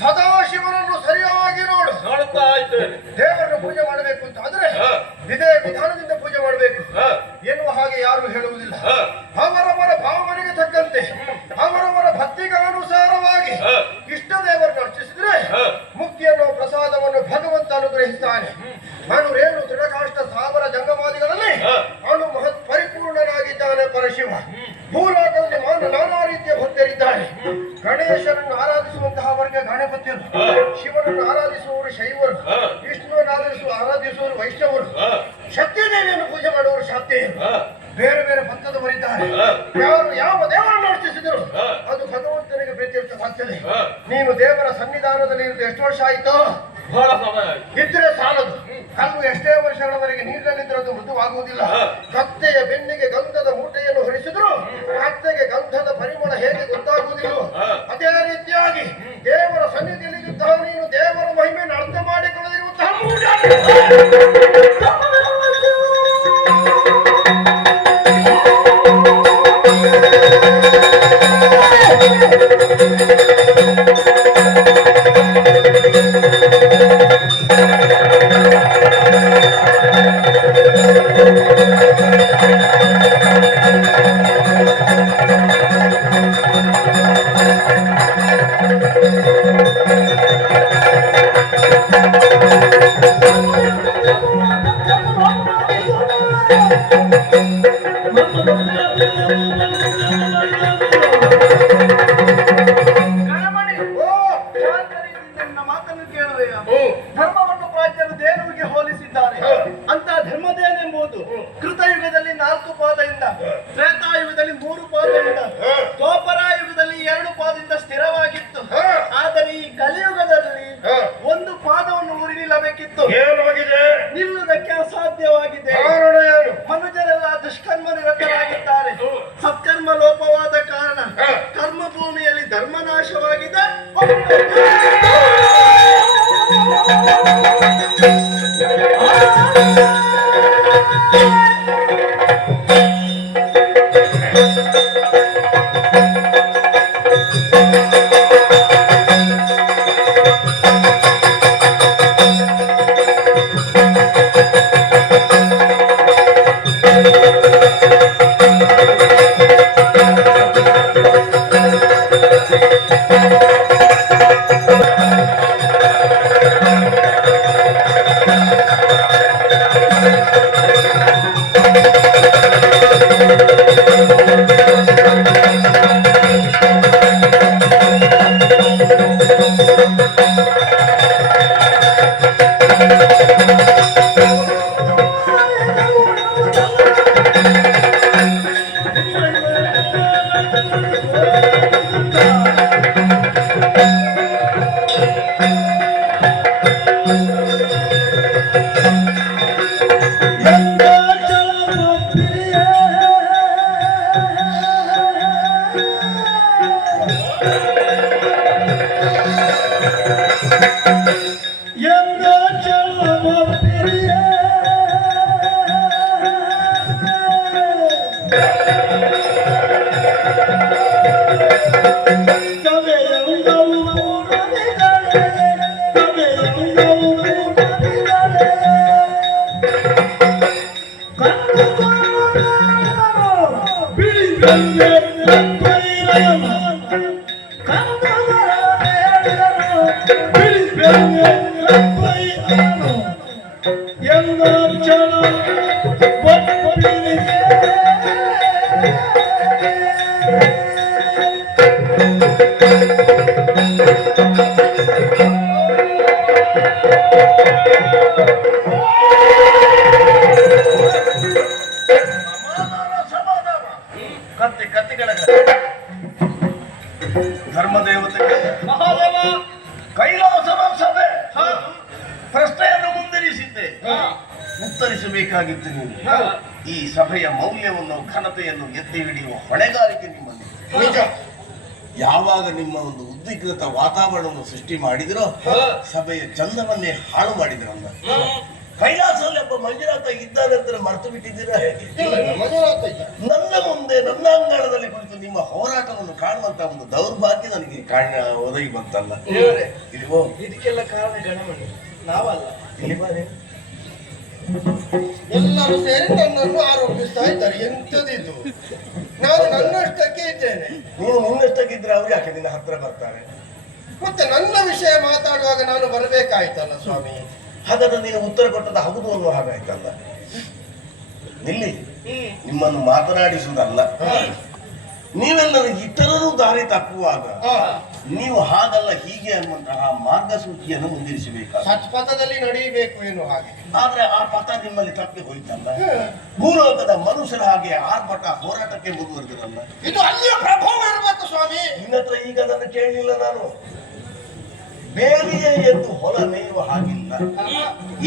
ಸದಾಶಿವನನ್ನು ಸರಿಯಾಗಿ ನೋಡುತ್ತಾ ಇದ್ದೇನೆ. ದೇವರನ್ನು ಪೂಜೆ ಮಾಡಬೇಕು ಅಂತ ಆದ್ರೆ ಇದೇ ವಿಧಾನದಿಂದ ಪೂಜೆ ಮಾಡಬೇಕು ಎನ್ನುವ ಹಾಗೆ ಯಾರು ಹೇಳುವುದಿಲ್ಲ. ಅವರವರ ಭಾವನೆಗೆ ತಕ್ಕಂತೆ ಅವರವರ ಭಕ್ತಿಗೆ ಅನುಸಾರವಾಗಿ ಇಷ್ಟ ದೇವರನ್ನು ಅರ್ಚಿಸಿದ್ರೆ ಮುಕ್ತಿಯನ್ನು ಪ್ರಸಾದವನ್ನು ಭಗವಂತ ಅನುಗ್ರಹಿಸ್ತಾನೆ. ನಾನು ರೇಣು ತೃಣಕಾಷ್ಟ ಸ್ಥಾವರ ಜಂಗಮಾದಿಗಳಲ್ಲಿ ಅವನು ಮಹತ್ ಪರಿಪೂರ್ಣನಾಗಿದ್ದಾನೆ ಪರಶಿವ. ಭೂಲೋಕದಲ್ಲಿ ನಾನಾ ರೀತಿಯ ಭಕ್ತರಿದ್ದಾರೆ. ಗಣೇಶನನ್ನು ಆರಾಧಿಸುವಂತಹ ವರ್ಗ ಗಣಪತಿಯರು, ಶಿವನನ್ನು ಆರಾಧಿಸುವವರು ಶೈವರು, ವಿಷ್ಣುವನ್ನು ಆರಾಧಿಸುವವರು ವೈಷ್ಣವರು, ಶಕ್ತಿದೇವಿಯನ್ನು ಪೂಜೆ ಮಾಡುವವರು ಶಾಕ್ತೇಯರು. ಬೇರೆ ಬೇರೆ ಭಕ್ತದವರಿದ್ದಾರೆ. ಯಾರು ಯಾವ ದೇವರನ್ನು ಅರ್ಚಿಸಿದರು ಅದು ಭಗವಂತನಿಗೆ ಪ್ರೀತಿಯುಕ್ತವಾಗ್ತದೆ. ನೀನು ದೇವರ ಸನ್ನಿಧಾನದಲ್ಲಿ ಎಷ್ಟು ವರ್ಷ ಆಯಿತು? ಬಹಳ ಸಮಯ ಇದ್ರೆ ಸಾಲದು. ಕಲ್ಲು ಎಷ್ಟೇ ವರ್ಷಗಳವರೆಗೆ ನೀರಿನಲ್ಲಿದ್ದರೆ ಅದು ಮೃದುವಾಗುವುದಿಲ್ಲ. ಕತ್ತೆಯ ಬೆನ್ನಿಗೆ ಗಂಧದ ಮೂಟೆಯನ್ನು ಹೊರಿಸಿದ್ರು ಕತ್ತೆಗೆ ಗಂಧದ ಪರಿಮಳ ಹೇಗೆ ಗೊತ್ತಾಗುವುದಿಲ್ಲ, ಅದೇ ರೀತಿಯಾಗಿ ದೇವರ ಸನ್ನಿಧಿಯಲ್ಲಿರುತ್ತಹ ನೀನು ದೇವರ ಮಹಿಮೆಯನ್ನು ಅರ್ಥ ಮಾಡಿಕೊಳ್ಳದಿರುವಂತಹ ಧರ್ಮವನ್ನು ಪ್ರಾಚ್ಯರು ದೇನುವಿಗೆ ಹೋಲಿಸಿದ್ದಾರೆ. ಅಂತ ಧರ್ಮದೇನೆಂಬುದು ಕೃತಯುಗದಲ್ಲಿ 4 ಪಾದದಿಂದ, ತ್ರೇತಾಯುಗದಲ್ಲಿ 3 ಪಾದದಿಂದ, ದ್ವಾಪರಾಯುಗದಲ್ಲಿ 2 ಪಾದದಿಂದ ಸ್ಥಿರವಾಗಿತ್ತು. ಆದರೆ ಈ ಕಲಿಯುಗದಲ್ಲಿ 1 ಪಾದವನ್ನು ಊರಿ ನಿಲ್ಲಬೇಕಿತ್ತು. ನಿಲ್ಲುವುದಕ್ಕೆ ಅಸಾಧ್ಯವಾಗಿದೆ. ಮನುಜರೆಲ್ಲ ದುಷ್ಕರ್ಮ ನಿರತರಾಗಿದ್ದಾರೆ. ಸತ್ಕರ್ಮ ಲೋಪವಾದ ಕಾರಣ ಕರ್ಮ ಭೂಮಿಯಲ್ಲಿ ಧರ್ಮನಾಶವಾಗಿದೆ. ಧರ್ಮದೇವತೆಗೆ ಮಹಾದೇವ ಕೈಲಾಸದ ಸಭೆ ಪ್ರಶ್ನೆಯನ್ನು ಮುಂದಿರಿಸಿದ್ದೆ. ಉತ್ತರಿಸಬೇಕಾಗಿತ್ತು ನೀವು. ಈ ಸಭೆಯ ಮೌಲ್ಯವನ್ನು ಘನತೆಯನ್ನು ಎತ್ತಿ ಹಿಡಿಯುವ ಹೊಣೆಗಾರಿಕೆ ನಿಮ್ಮಲ್ಲಿ. ನಿಜ. ಯಾವಾಗ ನಿಮ್ಮ ಒಂದು ಉದ್ವಿಗ್ನತ ವಾತಾವರಣವನ್ನು ಸೃಷ್ಟಿ ಮಾಡಿದಿರೋ ಸಭೆಯ ಚಂದವನ್ನೇ ಹಾಳು ಮಾಡಿದ್ರಲ್ಲ. ಕೈಲಾಸದಲ್ಲಿ ಒಬ್ಬ ಮಂಜುನಾಥ ಇದ್ದಾನೆ ಅಂತ ಮರೆತು ಬಿಟ್ಟಿದ್ದೀರಾ ಹೇಗೆ? ಇಲ್ಲ ಮಂಜುನಾಥ ಇದ್ದ. ನನ್ನ ಮುಂದೆ ನನ್ನ ಅಂಗಳದಲ್ಲಿ ಕುಳಿತು ನಿಮ್ಮ ಹೋರಾಟವನ್ನು ಕಾಣುವಂತ ಒಂದು ದೌರ್ಭಾಗ್ಯ ನನಗೆ ಒದಗಿ ಬಂತಲ್ಲ. ದೇವರೇ, ಇಲ್ಲಿ ಹೋಗು. ಇದಕ್ಕೆಲ್ಲ ಕಾರಣ ಗಣಮಣಿ, ನಾವಲ್ಲ. ಇಲ್ಲಿ ಬಾರೆ. ಎಲ್ಲರೂ ಸೇರಿ ನನ್ನನ್ನು ಆರೋಪಿಸ್ತಾ ಇದ್ದಾರೆ. ಎಂತದಿದ್ದು? ನಾನು ನನ್ನಷ್ಟಕ್ಕೆ ಇದ್ದೇನೆ. ನೀನು ನಿನ್ನಷ್ಟಕ್ಕಿದ್ರೆ ಅವ್ರು ಯಾಕೆ ನಿನ್ನ ಹತ್ರ ಬರ್ತಾರೆ? ಮತ್ತೆ ನನ್ನ ವಿಷಯ ಮಾತಾಡುವಾಗ ನಾನು ಬರಬೇಕಾಯ್ತಲ್ಲ ಸ್ವಾಮಿ. ಹಾಗಾದ್ರೆ ನೀನು ಉತ್ತರ ಕೊಟ್ಟದ ಹೌದು ಅನ್ನೋ ಹಾಗಾಯ್ತಲ್ಲ. ನಿಲ್ಲಿ, ನಿಮ್ಮನ್ನು ಮಾತನಾಡಿಸುವುದಲ್ಲ. ನೀವೆಲ್ಲರೂ ಇತರರು ದಾರಿ ತಪ್ಪುವಾಗ ನೀವು ಹಾಗಲ್ಲ ಹೀಗೆ ಅನ್ನುವಂತಹ ಮಾರ್ಗಸೂಚಿಯನ್ನು ಮುಂದಿರಿಸಬೇಕಾದ. ಸತ್ಪಥದಲ್ಲಿ ನಡೆಯಬೇಕು ಎನ್ನುವ ಹಾಗೆ. ಆದ್ರೆ ಆ ಪಥ ನಿಮ್ಮಲ್ಲಿ ತಪ್ಪಿ ಹೋಯ್ತಲ್ಲ. ಭೂಲೋಕದ ಮನುಷ್ಯರ ಹಾಗೆ ಆರ್ಭಟ ಹೋರಾಟಕ್ಕೆ ಮುಂದುವರೆದಿರಲ್ಲ. ಇದು ಅಲ್ಲಿಯ ಪ್ರಭಾವ ಇರಬೇಕು ಸ್ವಾಮಿ. ನಿನ್ನತ್ರ ಈಗ ಅದನ್ನು ಕೇಳಲಿಲ್ಲ ನಾನು. ಬೇಲಿಯೇ ಎಂದು ಹೊಲ ಮೇಯುವ ಹಾಗಿಲ್ಲ.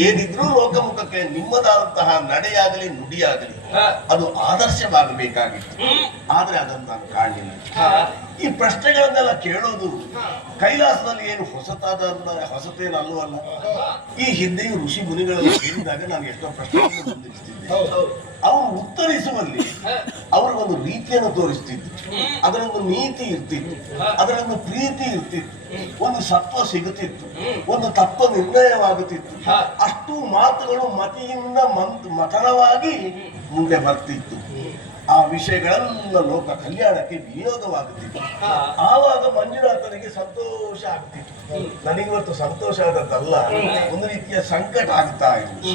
ಏನಿದ್ರೂ ಲೋಕಮುಖಕ್ಕೆ ನಿಮ್ಮದಾದಂತಹ ನಡೆಯಾಗಲಿ ನುಡಿಯಾಗಲಿ ಅದು ಆದರ್ಶವಾಗಬೇಕಾಗಿತ್ತು. ಆದ್ರೆ ಅದನ್ನು ನಾನು ಕಾಣಲಿಲ್ಲ. ಈ ಪ್ರಶ್ನೆಗಳನ್ನೆಲ್ಲ ಕೇಳೋದು ಕೈಲಾಸದಲ್ಲಿ ಏನು ಹೊಸತೇನಲ್ಲವಲ್ಲ. ಈ ಹಿಂದೆಯೂ ಋಷಿ ಮುನಿಗಳನ್ನು ಕೇಳಿದಾಗ ನಾನು ಎಷ್ಟೋ ಪ್ರಶ್ನೆಗಳನ್ನು ಮುಂದಿರಿಸ್ತಿದ್ದೆ. ಅವರು ಉತ್ತರಿಸುವಲ್ಲಿ ಅವ್ರಿಗೊಂದು ರೀತಿಯನ್ನು ತೋರಿಸ್ತಿದ್ರು. ಅದರೊಂದು ನೀತಿ ಇರ್ತಿತ್ತು, ಅದರೊಂದು ಪ್ರೀತಿ ಇರ್ತಿತ್ತು, ಒಂದು ಸತ್ವ ಸಿಗುತ್ತಿತ್ತು, ಒಂದು ತತ್ವ ನಿರ್ಣಯವಾಗುತ್ತಿತ್ತು. ಅಷ್ಟು ಮಾತುಗಳು ಮತಿಯಿಂದ ಮಥನವಾಗಿ ಮುಂದೆ ಬರ್ತಿತ್ತು. ಆ ವಿಷಯಗಳೆಲ್ಲ ಲೋಕ ಕಲ್ಯಾಣಕ್ಕೆ ವಿನಿಯೋಗವಾಗುತ್ತಿತ್ತು. ಆವಾಗ ಮಂಜುನಾಥನಿಗೆ ಸಂತೋಷ ಆಗ್ತಿತ್ತು. ನನಗಿವತ್ತು ಸಂತೋಷ ಆದದ್ದಲ್ಲ, ಒಂದು ರೀತಿಯ ಸಂಕಟ ಆಗ್ತಾ ಇತ್ತು.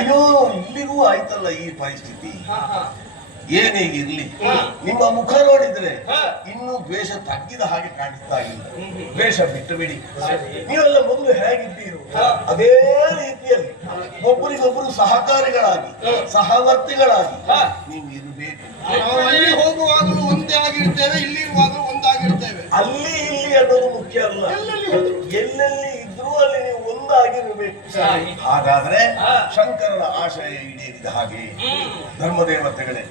ಅಯ್ಯೋ, ಇಲ್ಲಿಗೂ ಆಯ್ತಲ್ಲ ಈ ಪರಿಸ್ಥಿತಿ. ಏನೇ ಇರ್ಲಿ, ನಿಮ್ಮ ಮುಖ ನೋಡಿದ್ರೆ ಇನ್ನೂ ದ್ವೇಷ ತಗ್ಗಿದ ಹಾಗೆ ಕಾಣಿಸ್ತಾ ಇಲ್ಲ. ದ್ವೇಷ ಬಿಟ್ಟು ಬಿಡಿ. ನೀವೆಲ್ಲ ಮೊದಲು ಹೇಗಿದ್ದೀರು ಅದೇ ರೀತಿಯಲ್ಲಿ ಒಬ್ಬರಿಗೊಬ್ಬರು ಸಹಕಾರಿಗಳಾಗಿ ಸಹವರ್ತಿಗಳಾಗಿ ನೀವು ಇರಬೇಕು. ನಾವು ಅಲ್ಲಿ ಹೋಗುವಾಗಲೂ ಒಂದೇ ಆಗಿರ್ತೇವೆ, ಇಲ್ಲಿ ಇರುವಾಗಲೂ ಒಂದಾಗಿರ್ತೇವೆ. ಅಲ್ಲಿ ಇಲ್ಲಿ ಅನ್ನೋದು ಮುಖ್ಯ ಅಲ್ಲ. ಎಲ್ಲೆಲ್ಲಿ ಇದ್ರೂ ಅಲ್ಲಿ ನೀವು ಒಂದಾಗಿರಬೇಕು. ಹಾಗಾದ್ರೆ ಶಂಕರನ ಆಶಯ ಈಡೇರಿದ ಹಾಗೆ. ಧರ್ಮದೇವತೆಗಳೇ,